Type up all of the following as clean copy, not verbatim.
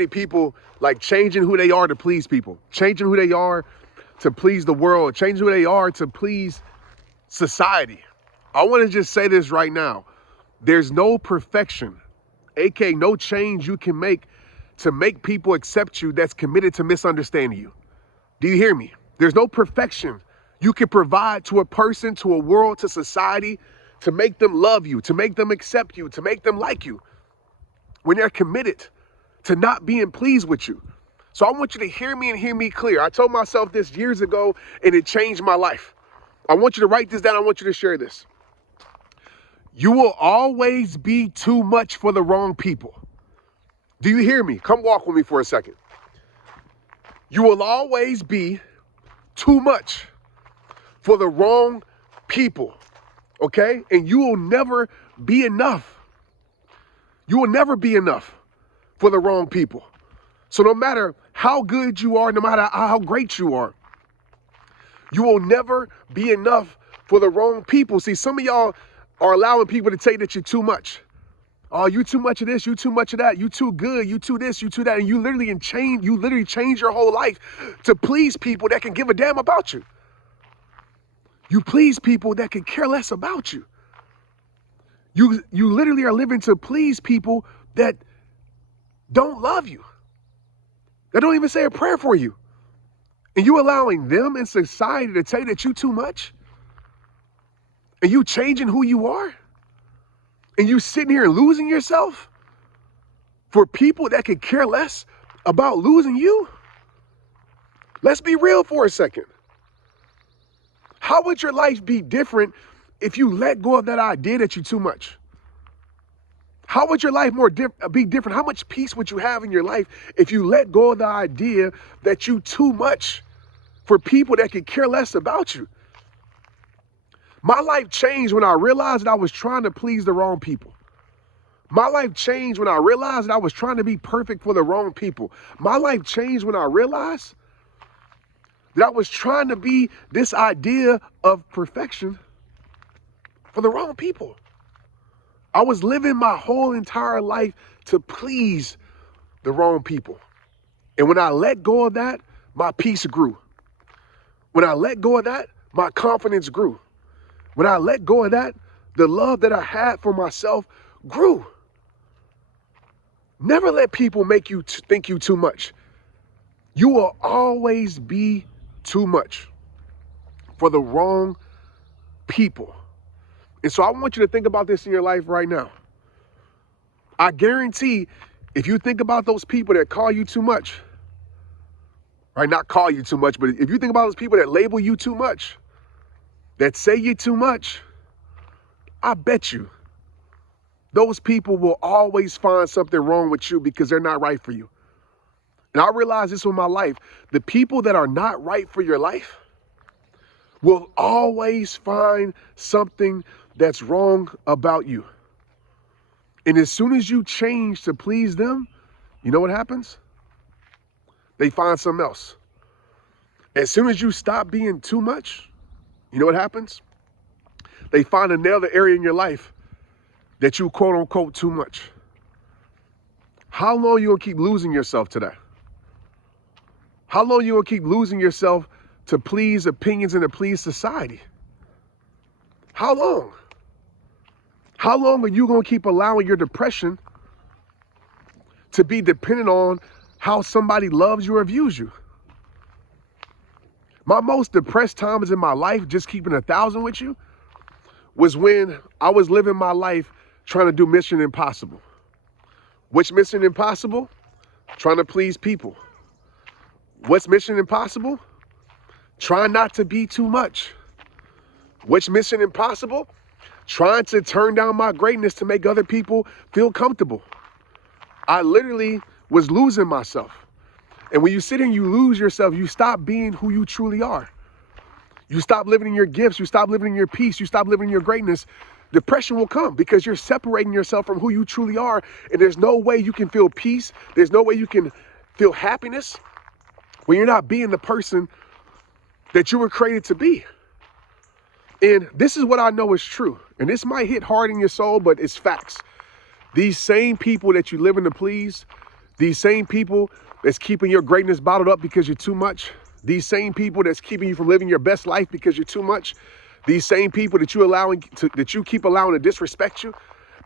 many people like changing who they are to please people, changing who they are to please the world, changing who they are to please society. I want to just say this right now. There's no perfection, aka no change you can make to make people accept you that's committed to misunderstanding you. Do you hear me? There's no perfection you can provide to a person, to a world, to society, to make them love you, to make them accept you, to make them like you, when they're committed to not being pleased with you. So I want you to hear me and hear me clear. I told myself this years ago and it changed my life. I want you to write this down. I want you to share this. You will always be too much for the wrong people. Do you hear me? Come walk with me for a second. You will always be too much for the wrong people, okay? And you will never be enough. You will never be enough for the wrong people. So no matter how good you are, no matter how great you are, you will never be enough for the wrong people. See, some of y'all are allowing people to tell you that you're too much. Oh, you too much of this, you too much of that, you too good, you too this, you too that. And you literally change your whole life to please people that can give a damn about you. You please people that can care less about you. You literally are living to please people that don't love you, that don't even say a prayer for you. And you allowing them in society to tell you that you too much? And you changing who you are? And you sitting here and losing yourself for people that could care less about losing you? Let's be real for a second. How would your life be different if you let go of that idea that you're too much? How would your life be different? How much peace would you have in your life if you let go of the idea that you too much for people that could care less about you? My life changed when I realized that I was trying to please the wrong people. My life changed when I realized that I was trying to be perfect for the wrong people. My life changed when I realized that I was trying to be this idea of perfection for the wrong people. I was living my whole entire life to please the wrong people. And when I let go of that, my peace grew. When I let go of that, my confidence grew. When I let go of that, the love that I had for myself grew. Never let people make you think you too much. You will always be too much for the wrong people. And so I want you to think about this in your life right now. I guarantee if you think about those people that call you too much, right? Not call you too much, but if you think about those people that label you too much, that say you too much, I bet you those people will always find something wrong with you because they're not right for you. And I realized this with my life. The people that are not right for your life will always find something that's wrong about you. And as soon as you change to please them, you know what happens? They find something else. As soon as you stop being too much, you know what happens? They find another area in your life that you quote unquote too much. How long you gonna keep losing yourself to that? How long you gonna keep losing yourself to please opinions and to please society? How long? How long are you gonna keep allowing your depression to be dependent on how somebody loves you or views you? My most depressed times in my life, just keeping 1,000 with you, was when I was living my life trying to do Mission Impossible. Which Mission Impossible? Trying to please people. What's Mission Impossible? Trying not to be too much. Which Mission Impossible? Trying to turn down my greatness to make other people feel comfortable. I literally was losing myself. And when you sit and you lose yourself, you stop being who you truly are. You stop living in your gifts. You stop living in your peace. You stop living in your greatness. Depression will come because you're separating yourself from who you truly are. And there's no way you can feel peace. There's no way you can feel happiness when you're not being the person that you were created to be. And this is what I know is true. And this might hit hard in your soul, but it's facts. These same people that you live in to please, These same people that's keeping your greatness bottled up because you're too much. These same people that's keeping you from living your best life because you're too much. These same people that you keep allowing to disrespect you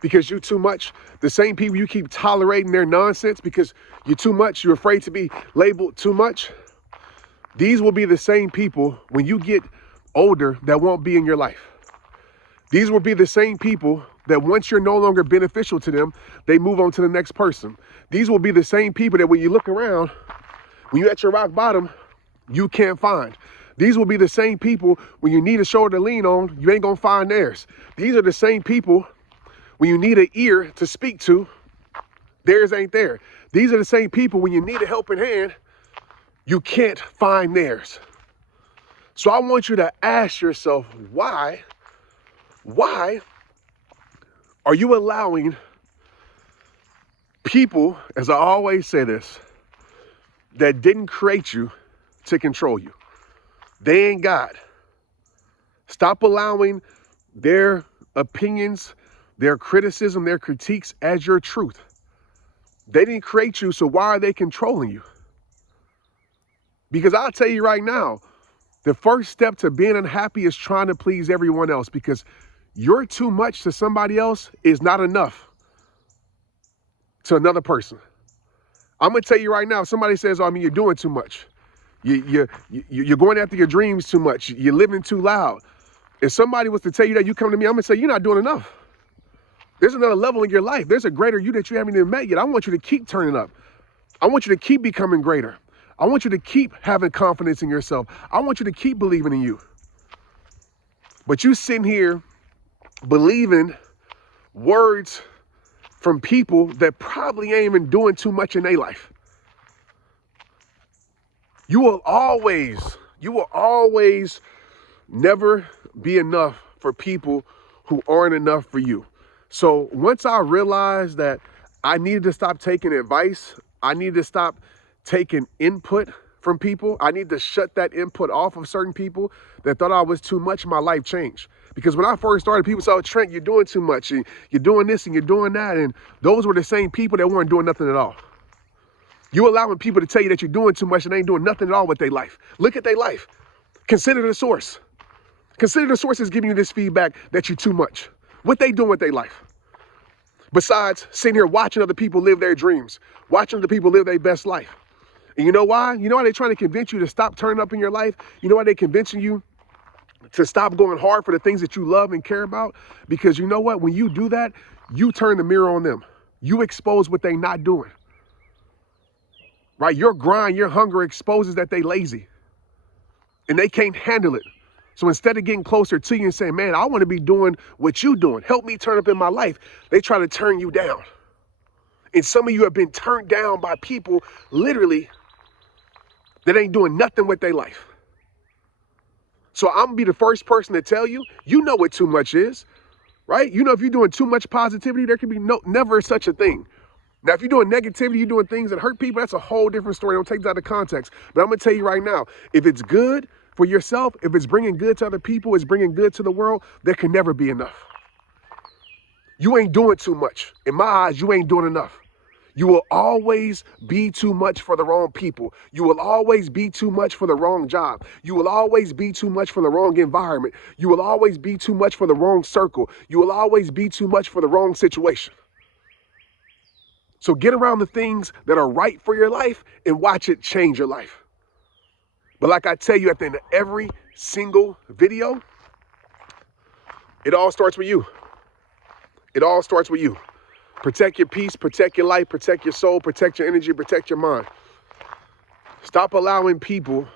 because you're too much. The same people you keep tolerating their nonsense because you're too much. You're afraid to be labeled too much. These will be the same people when you get older that won't be in your life. These will be the same people that once you're no longer beneficial to them, they move on to the next person. These will be the same people that when you look around, when you're at your rock bottom, you can't find. These will be the same people when you need a shoulder to lean on, you ain't gonna find theirs. These are the same people when you need an ear to speak to, theirs ain't there. These are the same people when you need a helping hand, you can't find theirs. So I want you to ask yourself, why are you allowing people, as I always say this, that didn't create you to control you? They ain't God. Stop allowing their opinions, their criticism, their critiques as your truth. They didn't create you, so why are they controlling you? Because I'll tell you right now, the first step to being unhappy is trying to please everyone else, because you're too much to somebody else is not enough to another person. I'm going to tell you right now, if somebody says, oh, I mean, you're doing too much. You're going after your dreams too much. You're living too loud. If somebody was to tell you that, you come to me, I'm going to say, you're not doing enough. There's another level in your life. There's a greater you that you haven't even met yet. I want you to keep turning up. I want you to keep becoming greater. I want you to keep having confidence in yourself. I want you to keep believing in you. But you sitting here believing words from people that probably ain't even doing too much in their life. You will always never be enough for people who aren't enough for you. So once I realized that I needed to stop taking advice, I needed to stop taking input from people, I need to shut that input off of certain people that thought I was too much, my life changed. Because when I first started, people said, oh, Trent, you're doing too much. You're doing this and you're doing that. And those were the same people that weren't doing nothing at all. You allowing people to tell you that you're doing too much and they ain't doing nothing at all with their life. Look at their life. Consider the source. Consider the source is giving you this feedback that you're too much. What they doing with their life? Besides sitting here watching other people live their dreams, watching other people live their best life. And you know why? You know why they're trying to convince you to stop turning up in your life? You know why they're convincing you to stop going hard for the things that you love and care about? Because you know what? When you do that, you turn the mirror on them. You expose what they're not doing. Right? Your grind, your hunger exposes that they lazy and they can't handle it. So instead of getting closer to you and saying, man, I want to be doing what you're doing, help me turn up in my life, they try to turn you down. And some of you have been turned down by people literally that ain't doing nothing with their life. So I'm gonna be the first person to tell you, you know what too much is, right? You know, if you're doing too much positivity, there can be never such a thing. Now, if you're doing negativity, you're doing things that hurt people, that's a whole different story. Don't take that out of context. But I'm gonna tell you right now, if it's good for yourself, if it's bringing good to other people, it's bringing good to the world, there can never be enough. You ain't doing too much. In my eyes, you ain't doing enough. You will always be too much for the wrong people. You will always be too much for the wrong job. You will always be too much for the wrong environment. You will always be too much for the wrong circle. You will always be too much for the wrong situation. So get around the things that are right for your life and watch it change your life. But like I tell you at the end of every single video, it all starts with you. It all starts with you. Protect your peace, protect your life, protect your soul, protect your energy, protect your mind. Stop allowing people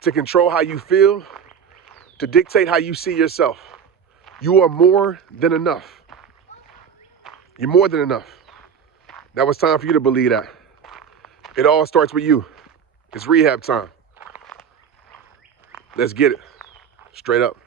to control how you feel, to dictate how you see yourself. You are more than enough. You're more than enough. Now it's time for you to believe that. It all starts with you. It's rehab time. Let's get it. Straight up.